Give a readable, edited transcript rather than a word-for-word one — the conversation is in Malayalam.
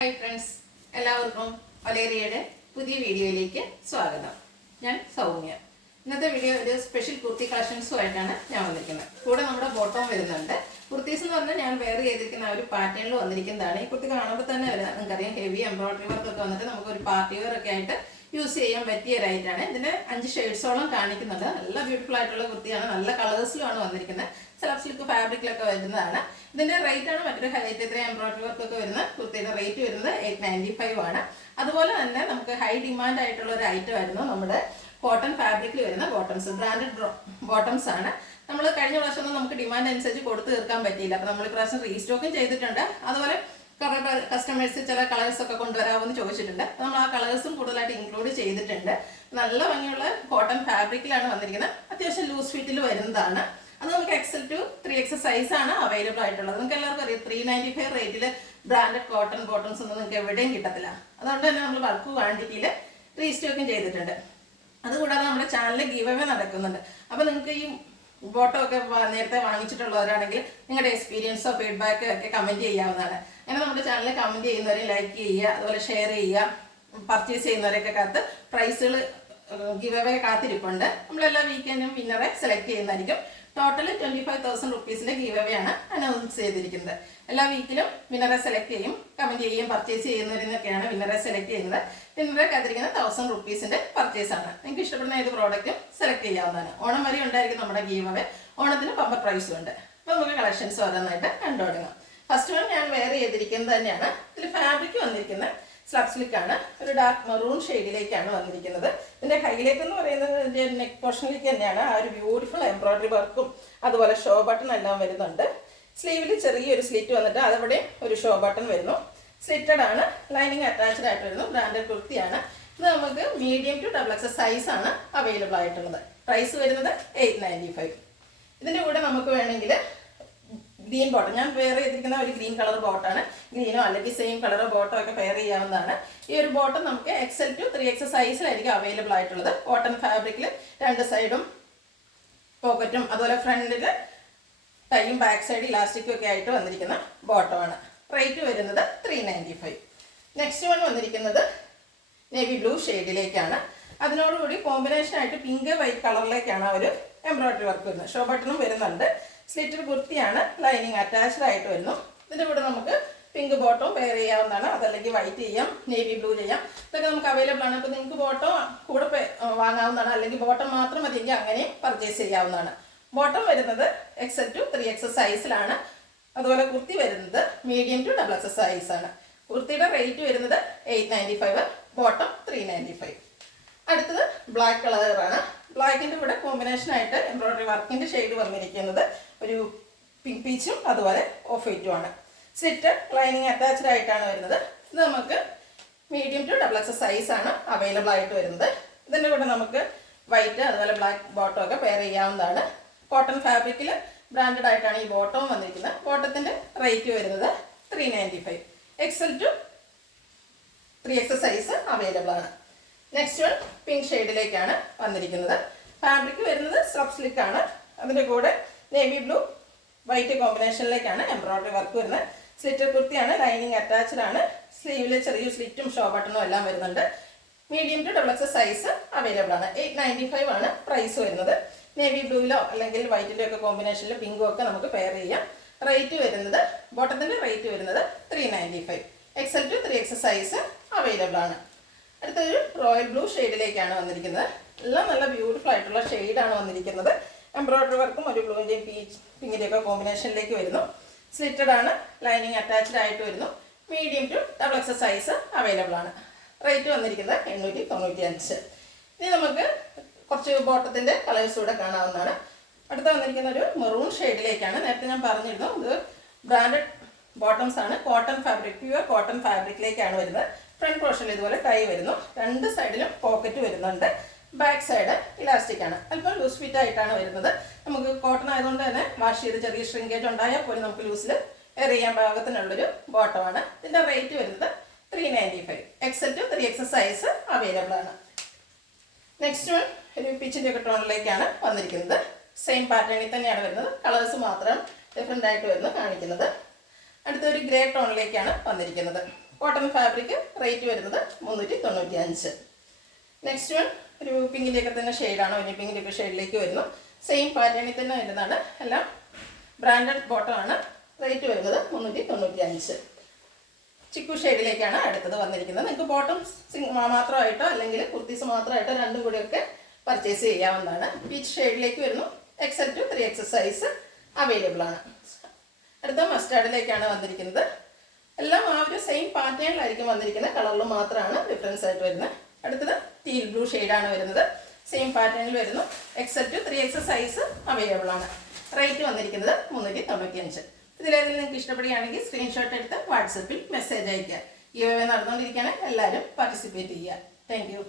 ഹായ് ഫ്രണ്ട്സ്, എല്ലാവർക്കും വലേറിയയുടെ പുതിയ വീഡിയോയിലേക്ക് സ്വാഗതം. ഞാൻ സൗമ്യ. ഇന്നത്തെ വീഡിയോ ഒരു സ്പെഷ്യൽ കുർത്തി കളക്ഷൻസുമായിട്ടാണ് ഞാൻ വന്നിരിക്കുന്നത്. കൂടെ നമ്മുടെ ബോട്ടം വരുന്നുണ്ട്. കുർത്തീസ് എന്ന് പറഞ്ഞാൽ ഞാൻ വെയർ ചെയ്തിരിക്കുന്ന ഒരു പാറ്റേണിൽ വന്നിരിക്കുന്നതാണ്. ഈ കുർത്തി കാണുമ്പോൾ തന്നെ നിങ്ങൾക്കറിയാം, ഹെവി എംബ്രോയിഡറി വർക്കൊക്കെ വന്നിട്ട് നമുക്കൊരു പാർട്ടി വെയർ ഒക്കെ ആയിട്ട് യൂസ് ചെയ്യാൻ പറ്റിയൊരായിട്ടാണ്. ഇതിൻ്റെ 5 ഷെയ്ഡ്സോളം കാണിക്കുന്നുണ്ട്. നല്ല ബ്യൂട്ടിഫുൾ ആയിട്ടുള്ള കുർത്തിയാണ്. നല്ല കളേഴ്സിലുമാണ് വന്നിരിക്കുന്നത്. സെലഫ് സിൽക്ക് ഫാബ്രിക്കിലൊക്കെ വരുന്നതാണ്. ഇതിൻ്റെ റേറ്റാണ് മറ്റൊരു ഹൈലൈറ്റ്. ഇത്രയും എംബ്രോയിഡറി വർക്കൊക്കെ വരുന്ന കുർത്തിയുടെ റേറ്റ് വരുന്നത് 895 ആണ്. അതുപോലെ തന്നെ നമുക്ക് ഹൈ ഡിമാൻഡ് ആയിട്ടുള്ള ഒരു ഐറ്റം ആയിരുന്നു നമ്മുടെ കോട്ടൺ ഫാബ്രിക്കിൽ വരുന്ന ബോട്ടംസ്. ബ്രാൻഡഡ് ബോട്ടംസ് ആണ്. നമ്മൾ കഴിഞ്ഞ പ്രാവശ്യമൊന്നും നമുക്ക് ഡിമാൻഡ് അനുസരിച്ച് കൊടുത്തു തീർക്കാൻ പറ്റിയില്ല. അപ്പോൾ നമ്മൾ ഇപ്രാവശ്യം റീസ്റ്റോക്കും ചെയ്തിട്ടുണ്ട്. അതുപോലെ കുറേ കസ്റ്റമേഴ്സ് ചില കളേഴ്സൊക്കെ കൊണ്ടുവരാമെന്ന് ചോദിച്ചിട്ടുണ്ട്. നമ്മൾ ആ കളേഴ്സും കൂടുതലായിട്ട് ഇൻക്ലൂഡ് ചെയ്തിട്ടുണ്ട്. നല്ല ഭംഗിയുള്ള കോട്ടൺ ഫാബ്രിക്കിലാണ് വന്നിരിക്കുന്നത്. അത്യാവശ്യം ലൂസ് ഫിറ്റിൽ വരുന്നതാണ്. അത് നമുക്ക് XL to 3X സൈസാണ് അവൈലബിൾ ആയിട്ടുള്ളത്. നിങ്ങൾക്ക് എല്ലാവർക്കും അറിയാം, 395 റേറ്റിൽ ബ്രാൻഡഡ് കോട്ടൺ ബോട്ടംസ് ഒന്നും നിങ്ങൾക്ക് എവിടെയും കിട്ടത്തില്ല. അതുകൊണ്ട് തന്നെ നമ്മൾ ബൾക്ക് ക്വാണ്ടിറ്റിയിൽ റീസ്റ്റോക്കും ചെയ്തിട്ടുണ്ട്. അതുകൂടാതെ നമ്മുടെ ചാനലിൽ ഗീവ് അവേ നടക്കുന്നുണ്ട്. അപ്പോൾ നിങ്ങൾക്ക് ഈ ബോട്ടം ഒക്കെ നേരത്തെ വാങ്ങിച്ചിട്ടുള്ളവരാണെങ്കിൽ നിങ്ങളുടെ എക്സ്പീരിയൻസോ ഫീഡ്ബാക്കോ ഒക്കെ കമൻറ്റ് ചെയ്യാവുന്നതാണ്. അങ്ങനെ നമ്മുടെ ചാനലിൽ കമൻറ്റ് ചെയ്യുന്നവരെ ലൈക്ക് ചെയ്യുക, അതുപോലെ ഷെയർ ചെയ്യുക. പർച്ചേസ് ചെയ്യുന്നവരൊക്കെ കാത്ത് പ്രൈസുകൾ ഗീവ് അവേ കാത്തിരിപ്പുണ്ട്. നമ്മളെല്ലാ വീക്കെൻഡും വിന്നറെ സെലക്ട് ചെയ്യുന്നതായിരിക്കും. ടോട്ടൽ 25,000 റുപ്പീസിൻ്റെ ഗീവ് അവേ ആണ് അനൗൺസ് ചെയ്തിരിക്കുന്നത്. എല്ലാ വീക്കിലും വിന്നറെ സെലക്ട് ചെയ്യും. കമൻറ്റ് ചെയ്യും. പർച്ചേസ് ചെയ്യുന്നവരിന്നൊക്കെയാണ് വിന്നറെ സെലക്ട് ചെയ്യുന്നത്. വിന്നറെ കാത്തിരിക്കുന്നത് 1000 റുപ്പീസിൻ്റെ പർച്ചേസാണ്. നിങ്ങൾക്ക് ഇഷ്ടപ്പെടുന്ന ഏത് പ്രോഡക്റ്റും സെലക്ട് ചെയ്യാവുന്നതാണ്. ഓണം വരെ ഉണ്ടായിരിക്കും നമ്മുടെ ഗീവ് അവേ. ഓണത്തിന് ബമ്പർ പ്രൈസും ഉണ്ട്. അപ്പോൾ നമുക്ക് കളക്ഷൻസ് ഓരോന്നായിട്ട് കണ്ടു തുടങ്ങാം. ഫസ്റ്റ് വൺ ഞാൻ വെയർ ചെയ്തിരിക്കുന്നത് തന്നെയാണ്. ഇതിൽ ഫാബ്രിക് വന്നിരിക്കുന്നത് സ്ലബ് സിൽക്കാണ്. ഒരു ഡാർക്ക് മെറൂൺ ഷെയ്ഡിലേക്കാണ് വന്നിരിക്കുന്നത്. ഇതിൻ്റെ ഹൈലൈറ്റ് എന്ന് പറയുന്നത് ഇതിൻ്റെ നെക്ക് പോർഷനിലേക്ക് തന്നെയാണ്. ആ ഒരു ബ്യൂട്ടിഫുൾ എംബ്രോയിഡറി വർക്കും അതുപോലെ ഷോ ബട്ടൺ എല്ലാം വരുന്നുണ്ട്. സ്ലീവിൽ ചെറിയൊരു സ്ലിറ്റ് വന്നിട്ട് അതവിടെ ഒരു ഷോ ബട്ടൺ വരുന്നു. സ്ലിറ്റഡ് ആണ്. ലൈനിങ് അറ്റാച്ച്ഡ് ആയിട്ട് വരുന്നു. ബ്രാൻഡഡ് കുർത്തിയാണ്. ഇത് നമുക്ക് മീഡിയം ടു XXL സൈസാണ് അവൈലബിൾ ആയിട്ടുള്ളത്. പ്രൈസ് വരുന്നത് 895. ഇതിൻ്റെ കൂടെ നമുക്ക് വേണമെങ്കിൽ ഗ്രീൻ ബോട്ടം, ഞാൻ പെയർ ചെയ്തിരിക്കുന്ന ഒരു ഗ്രീൻ കളർ ബോട്ടാണ്. ഗ്രീനോ അല്ലെങ്കിൽ സെയിം കളറോ ബോട്ടോ ഒക്കെ പെയർ ചെയ്യാവുന്നതാണ്. ഈ ഒരു ബോട്ടം നമുക്ക് XL to 3X സൈസിലായിരിക്കും അവൈലബിൾ ആയിട്ടുള്ളത്. കോട്ടൺ ഫാബ്രിക്കിൽ 2 സൈഡും പോക്കറ്റും അതുപോലെ ഫ്രണ്ടിൽ ടൈയും ബാക്ക് സൈഡ് ഇലാസ്റ്റിക്കും ഒക്കെ ആയിട്ട് വന്നിരിക്കുന്ന ബോട്ടമാണ്. റേറ്റ് വരുന്നത് 395. നെക്സ്റ്റ് വൺ വന്നിരിക്കുന്നത് നേവി ബ്ലൂ ഷെയ്ഡിലേക്കാണ്. അതിനോടുകൂടി കോമ്പിനേഷനായിട്ട് പിങ്ക് വൈറ്റ് കളറിലേക്കാണ് ആ ഒരു എംബ്രോയിഡറി വർക്ക് വരുന്നത്. ഷോ ബട്ടണും വരുന്നുണ്ട്. സ്ലിറ്റഡ് കുർത്തിയാണ്. ലൈനിങ് അറ്റാച്ച്ഡ് ആയിട്ട് വരുന്നു. ഇതിൻ്റെ കൂടെ നമുക്ക് പിങ്ക് ബോട്ടം പെയർ ചെയ്യാവുന്നതാണ്. അതല്ലെങ്കിൽ വൈറ്റ് ചെയ്യാം, നേവി ബ്ലൂ ചെയ്യാം. ഇതൊക്കെ നമുക്ക് അവൈലബിൾ ആണ്. അപ്പോൾ നിങ്ങൾക്ക് ബോട്ടം കൂടെ വാങ്ങാവുന്നതാണ്. അല്ലെങ്കിൽ ബോട്ടം മാത്രം മതിയെങ്കിൽ അങ്ങനെയും പർച്ചേസ് ചെയ്യാവുന്നതാണ്. ബോട്ടം വരുന്നത് XL to 3X സൈസിലാണ്. അതുപോലെ കുർത്തി വരുന്നത് മീഡിയം ടു XXL സൈസാണ്. കുർത്തിയുടെ റേറ്റ് വരുന്നത് 895, ബോട്ടം 395. അടുത്തത് ബ്ലാക്ക് കളറാണ്. ബ്ലാക്കിൻ്റെ കൂടെ കോമ്പിനേഷനായിട്ട് എംബ്രോയിഡറി വർക്കിൻ്റെ ഷെയ്ഡ് വന്നിരിക്കുന്നത് ഒരു പിങ്ക് പീച്ചും അതുപോലെ ഓഫ് വൈറ്റും ആണ്. സ്ലിറ്റ് ലൈനിങ് അറ്റാച്ച്ഡ് ആയിട്ടാണ് വരുന്നത്. ഇത് നമുക്ക് മീഡിയം ടു XXL സൈസാണ് അവൈലബിൾ ആയിട്ട് വരുന്നത്. ഇതിൻ്റെ കൂടെ നമുക്ക് വൈറ്റ് അതുപോലെ ബ്ലാക്ക് ബോട്ടം ഒക്കെ പെയർ ചെയ്യാവുന്നതാണ്. കോട്ടൺ ഫാബ്രിക്കിൽ ബ്രാൻഡഡ് ആയിട്ടാണ് ഈ ബോട്ടവും വന്നിരിക്കുന്നത്. ബോട്ടത്തിൻ്റെ റേറ്റ് വരുന്നത് 395. XL to 3X size available ആണ്. നെക്സ്റ്റ് വൺ പിങ്ക് ഷെയ്ഡിലേക്കാണ് വന്നിരിക്കുന്നത്. ഫാബ്രിക് വരുന്നത് സ്ലബ് സിൽക്ക് ആണ്. അതിൻ്റെ കൂടെ നേവി ബ്ലൂ വൈറ്റ് കോമ്പിനേഷനിലേക്കാണ് എംബ്രോയിഡറി വർക്ക് വരുന്നത്. സ്ലിറ്റഡ് കുർത്തിയാണ്. ലൈനിങ് അറ്റാച്ച്ഡ് ആണ്. സ്ലീവിൽ ചെറിയ സ്ലിറ്റും ഷോ ബട്ടണും എല്ലാം വരുന്നുണ്ട്. Medium to XXL size available ആണ്. 895 ആണ് പ്രൈസ് വരുന്നത്. നേവി ബ്ലൂവിലോ അല്ലെങ്കിൽ വൈറ്റിലോ ഒക്കെ കോമ്പിനേഷനിൽ പിങ്കും ഒക്കെ നമുക്ക് പെയർ ചെയ്യാം. റേറ്റ് വരുന്നത് ബോട്ടത്തിൻ്റെ റേറ്റ് വരുന്നത് 395. XL to 3X size available ആണ്. അടുത്തൊരു റോയൽ ബ്ലൂ ഷെയ്ഡിലേക്കാണ് വന്നിരിക്കുന്നത്. എല്ലാം നല്ല ബ്യൂട്ടിഫുൾ ആയിട്ടുള്ള ഷെയ്ഡാണ് വന്നിരിക്കുന്നത്. എംബ്രോയിഡറി വർക്കും ഒരു ബ്ലൂവിൻ്റെയും പിങ്കിൻ്റെയും ഒക്കെ കോമ്പിനേഷനിലേക്ക് വരുന്നു. സ്ലിറ്റഡ് ആണ്. ലൈനിങ് അറ്റാച്ച്ഡ് ആയിട്ട് വരുന്നു. Medium to XXL size available ആണ്. റേറ്റ് വന്നിരിക്കുന്നത് 895. ഇനി നമുക്ക് കുറച്ച് ബോട്ടത്തിൻ്റെ കളേഴ്സ് കൂടെ കാണാവുന്നതാണ്. അടുത്ത വന്നിരിക്കുന്ന ഒരു മെറൂൺ ഷെയ്ഡിലേക്കാണ്. നേരത്തെ ഞാൻ പറഞ്ഞിരുന്നു, ഇത് ബ്രാൻഡഡ് ബോട്ടംസ് ആണ്. കോട്ടൺ ഫാബ്രിക്, പ്യുവർ കോട്ടൺ ഫാബ്രിക്കിലേക്കാണ് വരുന്നത്. ഫ്രണ്ട് പോർഷനിൽ ഇതുപോലെ ടൈ വരുന്നു. 2 സൈഡിലും പോക്കറ്റ് വരുന്നുണ്ട്. ബാക്ക് സൈഡ് ഇലാസ്റ്റിക് ആണ്. അല്പം ലൂസ് ഫിറ്റ് ആയിട്ടാണ് വരുന്നത്. നമുക്ക് കോട്ടൺ ആയതുകൊണ്ട് തന്നെ വാഷ് ചെയ്ത് ചെറിയ ഷ്രിങ്കേജ് ഉണ്ടായാൽ പോലും നമുക്ക് ലൂസിൽ എറിയാൻ പാകത്തിനുള്ളൊരു ബോട്ടമാണ്. ഇതിൻ്റെ റേറ്റ് വരുന്നത് 395. XL to 3X size available ആണ്. നെക്സ്റ്റ് വൺ ഒരു പിച്ചിൻ്റെ ഒക്കെ ടോണിലേക്കാണ് വന്നിരിക്കുന്നത്. സെയിം പാറ്റേണിൽ തന്നെയാണ് വരുന്നത്. കളേഴ്സ് മാത്രം ഡിഫറെൻ്റ് ആയിട്ട് വരുന്നത് കാണിക്കുന്നത്. അടുത്തൊരു ഗ്രേ ടോണിലേക്കാണ് വന്നിരിക്കുന്നത്. കോട്ടൺ ഫാബ്രിക് റേറ്റ് വരുന്നത് 395. നെക്സ്റ്റ് വൺ ഒരു പിങ്കിൻ്റെയൊക്കെ തന്നെ ഷെയ്ഡാണ്, ഒനി പിങ്കിൻ്റെയൊക്കെ ഷെയ്ഡിലേക്ക് വരുന്നു. സെയിം പാറ്റേണിൽ തന്നെ വരുന്നതാണ്, എല്ലാം ബ്രാൻഡഡ് ബോട്ടമാണ്. റേറ്റ് വരുന്നത് 395. ചിക്കു ഷെയ്ഡിലേക്കാണ് അടുത്തത് വന്നിരിക്കുന്നത്. നിങ്ങൾക്ക് ബോട്ടം മാത്രമായിട്ടോ അല്ലെങ്കിൽ കുർത്തീസ് മാത്രമായിട്ടോ രണ്ടും കൂടിയൊക്കെ പർച്ചേസ് ചെയ്യാവുന്നതാണ്. പീച്ച് ഷെയ്ഡിലേക്ക് വരുന്നു. XL to 3X size available ആണ്. അടുത്ത മസ്റ്റാർഡിലേക്കാണ് വന്നിരിക്കുന്നത്. എല്ലാം ആ ഒരു സെയിം പാറ്റേണിലായിരിക്കും വന്നിരിക്കുന്നത്, കളറിൽ മാത്രമാണ് ഡിഫറൻസ് ആയിട്ട് വരുന്നത്. അടുത്തത് ടീൽ ബ്ലൂ ഷെയ്ഡാണ് വരുന്നത്. സെയിം പാറ്റേണിൽ വരുന്നു. XL to 3X size available ആണ്. റേറ്റ് വന്നിരിക്കുന്നത് 395. ഇതിലേതെങ്കിലും നിങ്ങൾക്ക് ഇഷ്ടപ്പെടുകയാണെങ്കിൽ സ്ക്രീൻഷോട്ട് എടുത്ത് വാട്സപ്പിൽ മെസ്സേജ് അയയ്ക്കുക. ഗിവ് അവേ നടന്നുകൊണ്ടിരിക്കുകയാണ്, എല്ലാവരും പാർട്ടിസിപ്പേറ്റ് ചെയ്യുക. Thank you.